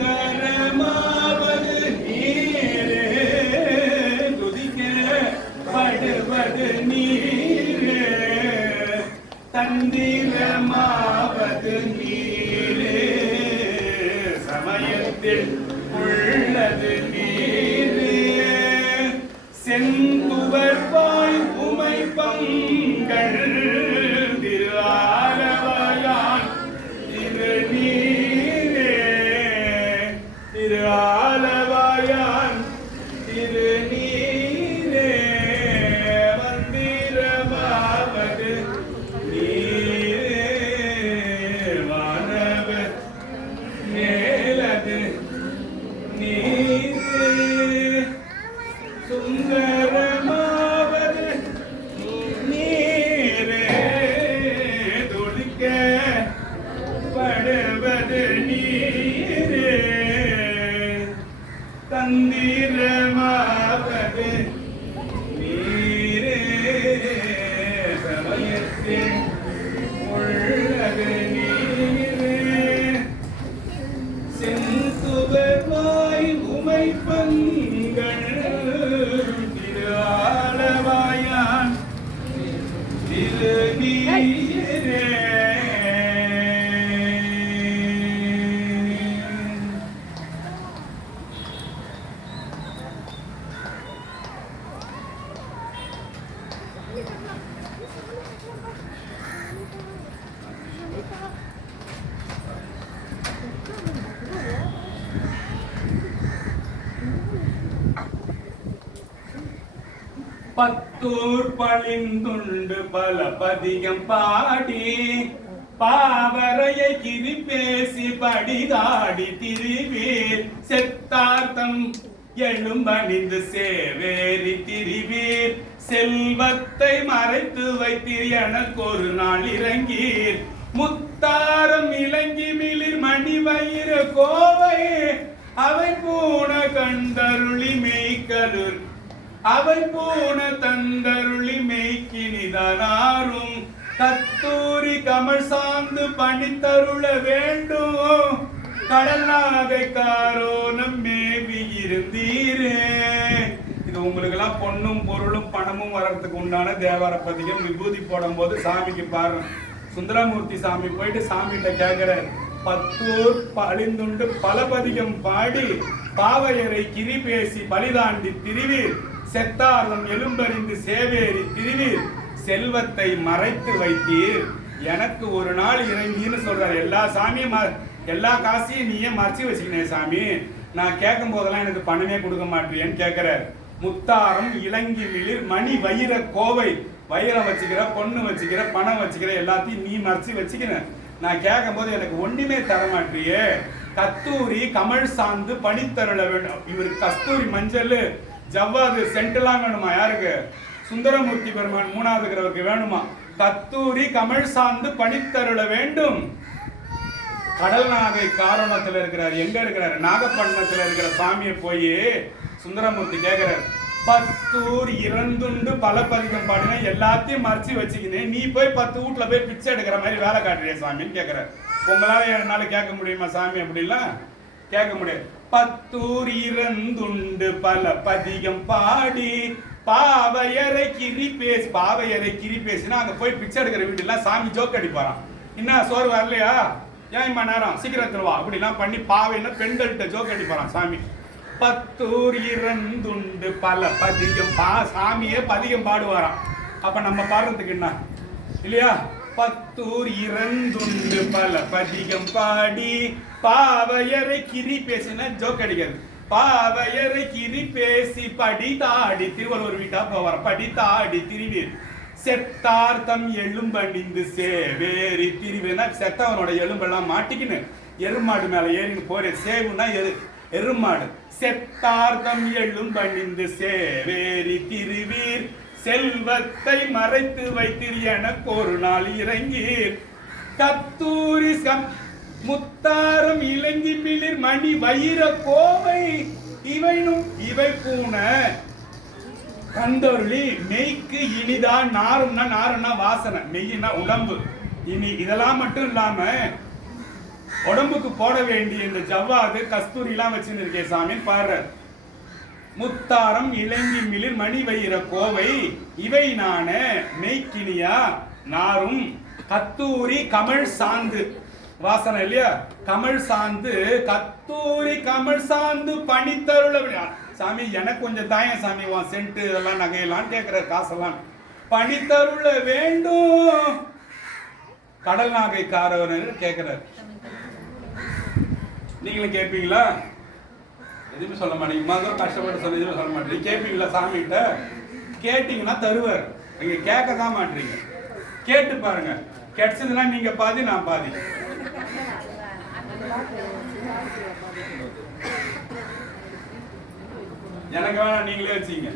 சுந்தரமாவது நீரே துதிக்க படுவது நீரே. தந்திரமாவது நீரே சமயத்தில் உள்ளது நீரே. சுந்தரமாவது நீரே துடிக்க படுவது நீரே. நீரே பத்தூர் பழிந்துண்டு பல பதிகம் பாடி பாவரையை கிரி பேசி படிதாடி திரிவீர். செத்தார்த்தம் எழும்பணிந்து சேவேரி திரிவீர். செல்வத்தை மறைத்து வைத்தீர் எனக்கு ஒரு நாள் இறங்கீர். முத்தாரம் இலங்கி மிளிர் மணி வயிறு கோவை அவை பூண கண்டருளி மெய்கலுர் அவை போன தந்தருளி மெய்க்கினிதனாரும் கத்தூரி கமல் சார்ந்து பணித்தருள வேண்டும். கடலாகை காரோனம் மேவி இருந்தீரே. இது உங்களுக்கு எல்லாம் பொண்ணும் பொருளும் பணமும் வர்றதுக்கு உண்டான தேவார பதிகம். விபூதி போடும்போது சாமிக்கு பாரு. சுந்தரமூர்த்தி சாமி போயிட்டு சாமிகிட்ட கேக்குறாரு பத்தூர் பழிந்துண்டு பல பதிகம் பாடி பாவையரை கிரி பேசி பலிதாண்டி திரிவீர். செத்தார்தம் எலும்பறிந்து சேவேறி திருவீர் செல்வத்தை மறைத்து வைத்தீர். எனக்கு ஒரு நாள் இறங்கின்னு சொல்றாரு. எல்லா சாமியும் எல்லா காசையும் நீயே மறைச்சு வச்சுக்கினே சாமி. நான் கேட்கும் போதெல்லாம் எனக்கு பணமே கொடுக்க மாட்டேன்னு கேட்கிறார். முத்தாரம் இலங்கி மிளிர் மணி வைர கோவை வைர வச்சுக்கிற பொண்ணு வச்சுக்கிற பணம் வச்சுக்கிற எல்லாத்தையும் நீ மறைச்சு வச்சுக்கிற நான் கேட்கும் போது எனக்கு ஒண்ணுமே தர மாட்டியே கத்தூரி கமல் சாந்து பனித்தருள வேண்டும். இவருக்கு கஸ்தூரி மஞ்சள். ஜவ்வாது சென்டெல்லாம் வேணுமா யாருக்கு? சுந்தரமூர்த்தி பெருமான் மூணாவது கிரவருக்கு வேணுமா? கத்தூரி கமல் சார்ந்து பனித்தருள வேண்டும். கடல் நாகை காரணத்தில் இருக்கிறார். எங்க இருக்கிறார்? நாகப்பட்டினத்தில் இருக்கிற சாமியை போய் சுந்தரமூர்த்தி கேட்கிறார் பத்தூர் இறந்துண்டு பல பதிகம் பாடினா எல்லாத்தையும் மறைச்சு வச்சுக்கினேன் நீ போய் பத்து வீட்ல போய் பிச்சை எடுக்கிற மாதிரி வேலை காட்டுறிய சாமின்னு கேட்கிறார் உங்களால என்னால கேட்க முடியுமா சாமி? அப்படிலாம் கேட்க முடியாது. பத்தூர் இறந்துண்டு பல பதிகம் பாடி. பாவையரை கிரி பேஸ் பாவையரை கிரி பேசினா அங்க போய் பிச்சை எடுக்கிற வீட்டுலாம் சாமி ஜோக் அடிப்பாராம். என்ன சோறு வரலையா? ஏன் நேரம்? சீக்கிரத்துல வா. அப்படிலாம் பண்ணி பாவைன்னா பெண்கள்கிட்ட ஜோக் அடிப்பாராம் சாமி. பத்தூர் இறந்துண்டு பல பதிகம் பா சாமியே பதிகம் பாடுவாராம். அப்ப நம்ம பாடுறதுக்கு என்ன? இல்லையா? பத்தூர் இறந்துண்டு பல பதிகம் பாடி. பாவையரை கிரி பேசினா ஜோக் அடிக்கிறது. பாவையரை கிரி பேசி படி தாடி திருவள்ளுவர் வீட்டா போவார். படி தாடி திருவீர் செத்தார்த்தம் எலும்பணிந்து சேவேரி திரிவேனா செத்தவனோட எலும்பெல்லாம் மாட்டிக்கின்னு எருமாடு மேல ஏறின்னு போற சேவுனா எரு எருமாடு. செத்தார்த்தம் எலும்பணிந்து சேவேரி திருவீர். செல்வத்தை மறைத்து வைத்தீர் எனக்கு ஒரு நாள் இறங்கீர். கத்தூரி சம் முத்தாரம் இலங்கி பிளிர் மணி வைர கோவை. இவைனும் இவை பூன. கந்தொருளி மெய்க்கு இனிதா நாரும்னா நாரும்னா வாசனை மெய்னா உடம்பு. இனி இதெல்லாம் மட்டும் இல்லாம உடம்புக்கு போட வேண்டிய இந்த ஜவ்வாது கஸ்தூரி எல்லாம் வச்சுன்னு இருக்கேன் சாமி பாடுறார். முத்தாரம் இளங்கி மிளிர் மணி வயிற கோவை. இவை நான மெய்க்கினியா நாரும் கத்தூரி கமல் சாந்து. வாசனை இல்லையா? கமல் சாந்து கத்தூரி கமல் சாந்து பனித்தருள சாமி எனக்கு கொஞ்சம் தாயம் சாமி வா சென்ட்டு இதெல்லாம் நகையெல்லாம் கேட்குற காசெல்லாம் பனித்தருள வேண்டும். கடல் நாகைக்காரவர் கேட்கிறார். நீங்களும் கேட்பீங்களா? எதுவுமே சொல்ல மாட்டீங்க. மதம் கஷ்டப்பட்டு சொல்ல எதுவுமே சொல்ல மாட்டீங்க. கேட்பீங்களா சாமிகிட்ட? கேட்டீங்கன்னா தருவார். நீங்கள் கேட்க தான் மாட்டீங்க. கேட்டு பாருங்க. கிடைச்சதுன்னா நீங்கள் பாதி நான் பாதி. எனக்கு வேணாம் நீங்களே வச்சுங்க